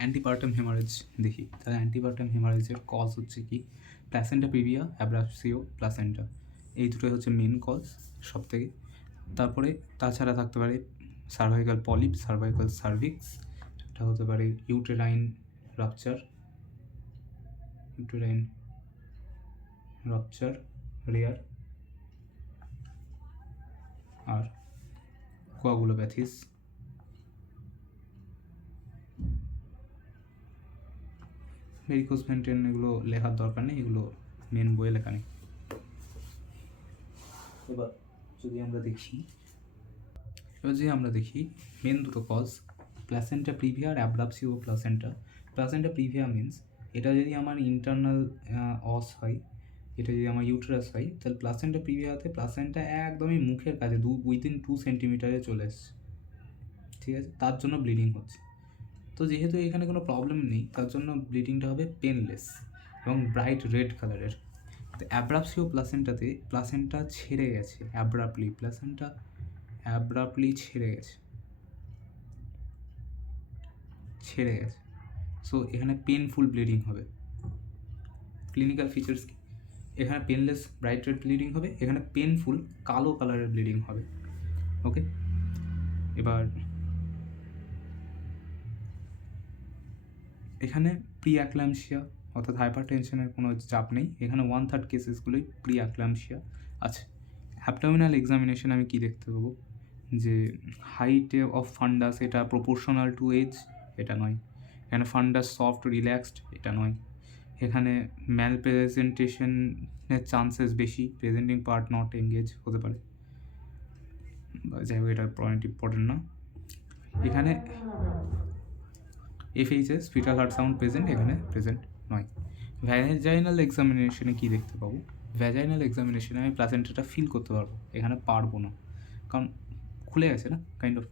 অ্যান্টিপার্টাম haemorrhage দেখি, তাহলে অ্যান্টিপার্টাম হেমারেজের cause হচ্ছে কি, প্ল্যাসেন্টা প্রিভিয়া, অ্যাব্রাসিও প্ল্যাসেন্টা, এই দুটোই হচ্ছে মেন কজ সব থেকে। তারপরে তাছাড়া থাকতে পারে সার্ভাইকাল পলিপ, সার্ভাইকাল সার্ভিক্স, এটা হতে পারে ইউটেরাইন রাপচার, রেয়ার, আর কোয়াগুলোপ্যাথিস। ভেরিকোজ ভেন্টেন এগুলো লেখার দরকার নেই, এগুলো মেন বইয়ে লেখা নেই। এবার যদি আমরা দেখি মেন দুটো কজ, প্ল্যাসেন্টা প্রিভিয়া আর অ্যাব্রাপসিও প্ল্যাসেন্টা। প্ল্যাসেন্টা প্রিভিয়া মিন্স এটা যদি আমার ইন্টারনাল অস হয়, এটা যদি আমার ইউটেরাস হয়, তাহলে প্ল্যাসেন্টা প্রিভিয়াতে প্ল্যাসেন্টা একদমই মুখের কাছে উইদিন 2 সেন্টিমিটারে চলে এসছে, ঠিক আছে, তার জন্য ব্লিডিং হচ্ছে। তো যেহেতু এখানে কোনো প্রবলেম নেই, তার জন্য ব্লিডিংটা হবে পেনলেস এবং ব্রাইট রেড কালারের। তো অ্যাব্রাপসিও প্লাসেন্টাতে প্লাসেন্টা ছেড়ে গেছে, অ্যাব্রাপলি ছেড়ে গেছে, সো এখানে পেনফুল ব্লিডিং হবে। ক্লিনিক্যাল ফিচার্স কি, এখানে পেনলেস ব্রাইট রেড ব্লিডিং হবে, এখানে পেনফুল কালো কালারের ব্লিডিং হবে। ওকে, এবার এখানে প্রি অ্যাক্লামশিয়া অর্থাৎ হাইপার টেনশনের কোনো চাপ নেই, এখানে 1/3 কেসেসগুলোই প্রি অ্যাক্লামশিয়া আছে। অ্যাবডোমিনাল এক্সামিনেশন আমি কি দেখতে পাবো, যে হাইটে অফ ফান্ডাস এটা প্রপোর্শনাল টু এজ, এটা নয়। এখানে ফান্ডাস সফট রিল্যাক্সড, এটা নয়। এখানে ম্যাল প্রেজেন্টেশনের চান্সেস বেশি, প্রেজেন্টিং পার্ট নট এঙ্গেজ হতে পারে, যাই হোক এটা পয়েন্ট ইম্পর্টেন্ট না। এখানে এফএইচএস ফিটাল হার্ট সাউন্ড প্রেজেন্ট, এখানে প্রেজেন্ট নয়। ভ্যাজাইনাল এক্সামিনেশনে কী দেখতে পাবো, ভ্যাজাইনাল এক্সামিনেশনে আমি প্লাসেন্টাটা ফিল করতে পারবো, এখানে পারবো না, কারণ খুলে গেছে না কাইন্ড অফ।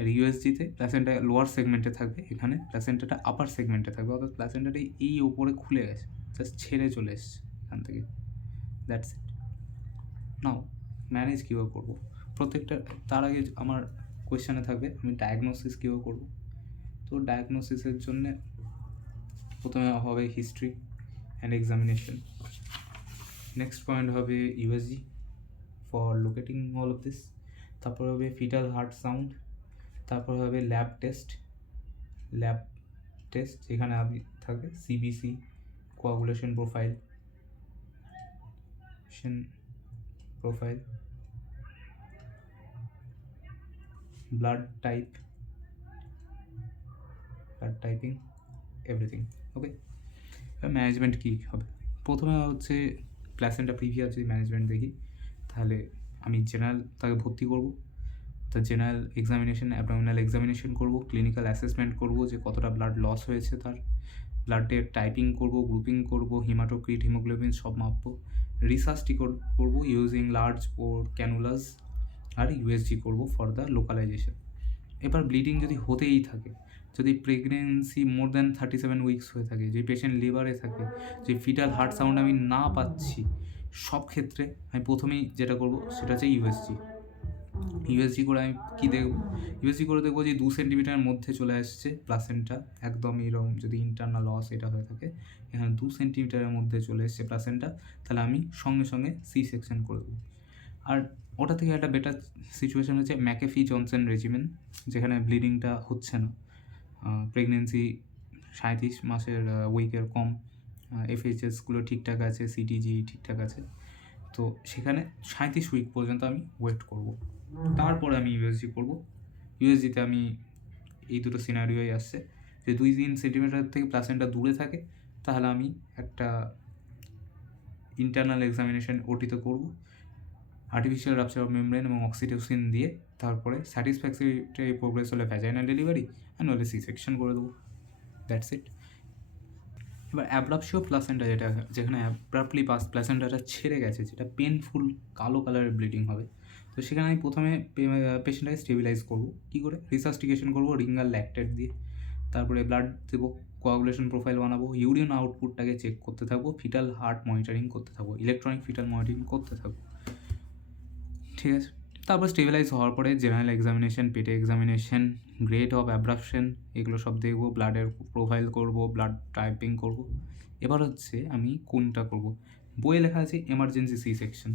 এর ইউএসজিতে প্লাসেন্টা লোয়ার সেগমেন্টে থাকবে, এখানে প্লাসেন্টাটা আপার সেগমেন্টে থাকবে, অর্থাৎ প্লাসেন্টাটা এই ওপরে খুলে গেছে, জাস্ট ছেড়ে চলে এসছে এখান থেকে, দ্যাটস ইট। নাও ম্যানেজ কীভাবে করবো প্রত্যেকটা, তার আগে আমার কোয়েশ্চেনে থাকবে আমি ডায়াগনোসিস কীভাবে করবো। তো ডায়াগনোসিসের জন্যে প্রথমে হবে history and examination, next point হবে USG for locating all of this, তারপর হবে ফিটাল হার্ট সাউন্ড, তারপর হবে ল্যাব টেস্ট, এখানে আপনি থাকবে CBC, coagulation profile, blood typing, everything. Okay, এবার ম্যানেজমেন্ট কী হবে, প্রথমে হচ্ছে প্ল্যাসেন্টা প্রিভিয়া যদি ম্যানেজমেন্ট দেখি, তাহলে আমি জেনারেল তাকে ভর্তি করব, তা জেনারেল এক্সামিনেশন, অ্যাবডোমিনাল এক্সামিনেশন করব, ক্লিনিক্যাল অ্যাসেসমেন্ট করব যে কতটা ব্লাড লস হয়েছে, তার ব্লাডের টাইপিং করব, গ্রুপিং করব, হিমাটোক্রিট, হিমোগ্লোবিন সব মাপবো, রিসার্চটি করব ইউজিং লার্জ পোর ক্যানুলাস, আর ইউএসজি করব ফর দ্য লোকালাইজেশন। এবার ব্লিডিং যদি হতেই থাকে, যদি প্রেগনেন্সি মোর দ্যান 37 উইকস হয়ে থাকে, যে পেশেন্ট লিভারে থাকে, যে ফিটাল হার্ট সাউন্ড আমি না পাচ্ছি, সব ক্ষেত্রে আমি প্রথমেই যেটা করব সেটা হচ্ছে ইউএসজি করে আমি কী দেখব, ইউএসজি করে দেখবো যে 2 সেন্টিমিটারের মধ্যে চলে আসছে প্লাসেন্টা, একদম এরকম যদি ইন্টারনাল লস এটা হয়ে থাকে, এখানে 2 সেন্টিমিটারের মধ্যে চলে এসছে প্লাসেন্টা, তাহলে আমি সঙ্গে সঙ্গে সি সেকশন করে দেবো। আর ওটা থেকে একটা বেটার সিচুয়েশান হচ্ছে ম্যাকেফি জনসন রেজিমেন, যেখানে ব্লিডিংটা হচ্ছে না, প্রেগনেন্সি 37 মাসের উইকের কম, এফএইচএসগুলো ঠিকঠাক আছে, সিটিজি ঠিকঠাক আছে, তো সেখানে 37 উইক পর্যন্ত আমি ওয়েট করব, তারপরে আমি ইউএসজি করব। ইউএসজিতে আমি এই দুটো সিনারিওই আসছে, যে 2-3 সেন্টিমিটার থেকে প্লাসেন্টা দূরে থাকে, তাহলে আমি একটা ইন্টারনাল এক্সামিনেশন ওটিতে করব, আর্টিফিশিয়াল রাপচার অফ মেমব্রেন এবং অক্সিটোসিন দিয়ে, তারপরে স্যাটিসফ্যাক্টরি প্রোগ্রেস হলে ভ্যাজাইনাল ডেলিভারি, আর নইলে সি সেকশন করে দেবো, দ্যাটস ইট। এবার অ্যাব্রাপসিও প্লাসেন্টা যেখানে অ্যাব্রাপলি প্লাসেন্টাটা ছেড়ে গেছে, যেটা পেনফুল কালো কালারের ব্লিডিং হবে, তো সেখানে আমি প্রথমে পেশেন্টটাকে স্টেবিলাইজ করবো, কী করে, রিসাস্টিকেশন করবো রিঙ্গাল ল্যাকটেট দিয়ে, তারপরে ব্লাড দেবো, কোয়াগুলেশন প্রোফাইল বানাবো, ইউরিন আউটপুটটাকে চেক করতে থাকবো, ফিটাল হার্ট মনিটরিং করতে থাকবো, ইলেকট্রনিক ফিটাল মনিটরিং করতে থাকবো, ঠিক আছে। তারপর স্টেবিলাইজ হওয়ার পরে জেনারেল এক্সামিনেশন, পেটে এক্সামিনেশন, গ্রেড অফ অ্যাব্রাপশন, এগুলো সব দেখবো, ব্লাডের প্রোফাইল করব, ব্লাড টাইপিং করব। এবার হচ্ছে আমি কোনটা করব, বইয়ে লেখা আছে এমার্জেন্সি সি সেকশন।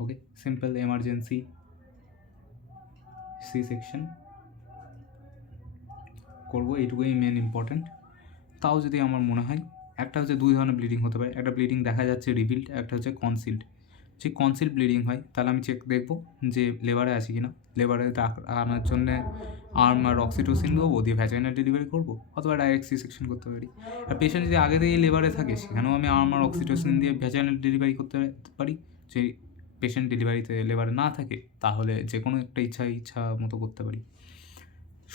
ওকে, সিম্পল এমার্জেন্সি সি সেকশন করবো, এইটুকুই মেন ইম্পর্ট্যান্ট। তাও যদি আমার মনে হয়, একটা হচ্ছে দুই ধরনের ব্লিডিং হতে পারে, একটা ব্লিডিং দেখা যাচ্ছে রিভিল্ড, একটা হচ্ছে কনসিল্ড। যে কনসিল্ড ব্লিডিং হয় তাহলে আমি দেখবো যে লেবারে আছে কি না, লেবারে আনার জন্যে আর্ম আর অক্সিটোসিন দেবো, দিয়ে ভ্যাজাইনাল ডেলিভারি করবো, অথবা ডাইরেক্ট সি সেকশন করতে পারি। আর পেশেন্ট যদি আগে থেকেই লেবারে থাকে, সেখানেও আমি আর্ম আর অক্সিটোসিন দিয়ে ভ্যাজাইনাল ডেলিভারি করতে পারি। যে পেশেন্ট ডেলিভারিতে লেবারে না থাকে, তাহলে যে কোনো একটা ইচ্ছা মতো করতে পারি।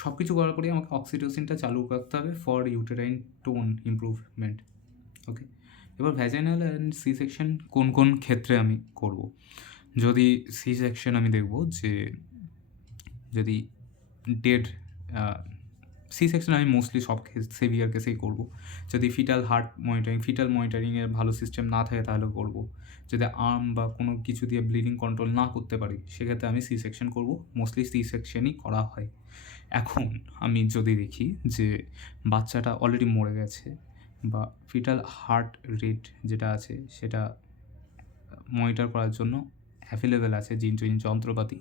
সব কিছু করার পরেই আমাকে অক্সিটোসিনটা চালু রাখতে হবে ফর ইউটেরাইন টোন ইমপ্রুভমেন্ট। ওকে, এবার ভ্যাজাইনাল অ্যান্ড সি সেকশন কোন কোন ক্ষেত্রে আমি করব। যদি সি সেকশন আমি দেখব যে যদি ডেড, সি সেকশন আমি মোস্টলি সব সেভিয়ার কেসেই করব। যদি ফিটাল মনিটরিংয়ের ভালো সিস্টেম না থাকে তাহলে করব। যদি আর্ম বা কোনো কিছু দিয়ে ব্লিডিং কন্ট্রোল না করতে পারি, সেক্ষেত্রে আমি সি সেকশন করব। মোস্টলি সি সেকশনই করা হয়। এখন আমি যদি দেখি যে বাচ্চাটা অলরেডি মরে গেছে, বা ফিটাল হার্ট রেট যেটা আছে সেটা মনিটর করার জন্য অ্যাভেলেবেল আছে যন্ত্রপাতি,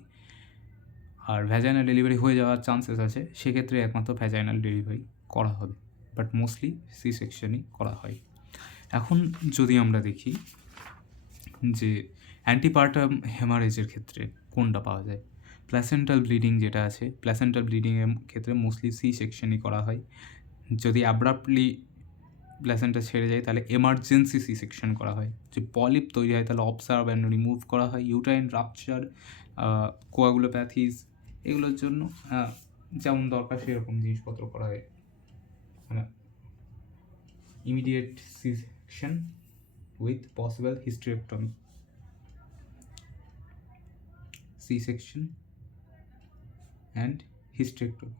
আর ভ্যাজাইনাল ডেলিভারি হয়ে যাওয়ার চান্সেস আছে, সেক্ষেত্রে একমাত্র ভ্যাজাইনাল ডেলিভারি করা হবে, বাট মোস্টলি সি সেকশনই করা হয়। এখন যদি আমরা দেখি যে অ্যান্টিপার্টাম হেমারেজের ক্ষেত্রে কোনটা পাওয়া যায়, প্ল্যাসেন্টাল ব্লিডিং যেটা আছে, প্ল্যাসেন্টাল ব্লিডিংয়ের ক্ষেত্রে মোস্টলি সি সেকশনই করা হয়। যদি অ্যাব্রাপ্টলি প্ল্যাসেন্টা ছেড়ে যায় তাহলে এমার্জেন্সি সি সেকশন করা হয়। যে পলিপ তৈরি হয় তাহলে অবজার্ভ অ্যান্ড রিমুভ করা হয়। ইউটাইন রাপচার, কোয়াগুলোপ্যাথিস, এগুলোর জন্য যেমন দরকার সেরকম জিনিসপত্র করা হয়। মানে immediate C section with possible hysterectomy, C section and hysterectomy.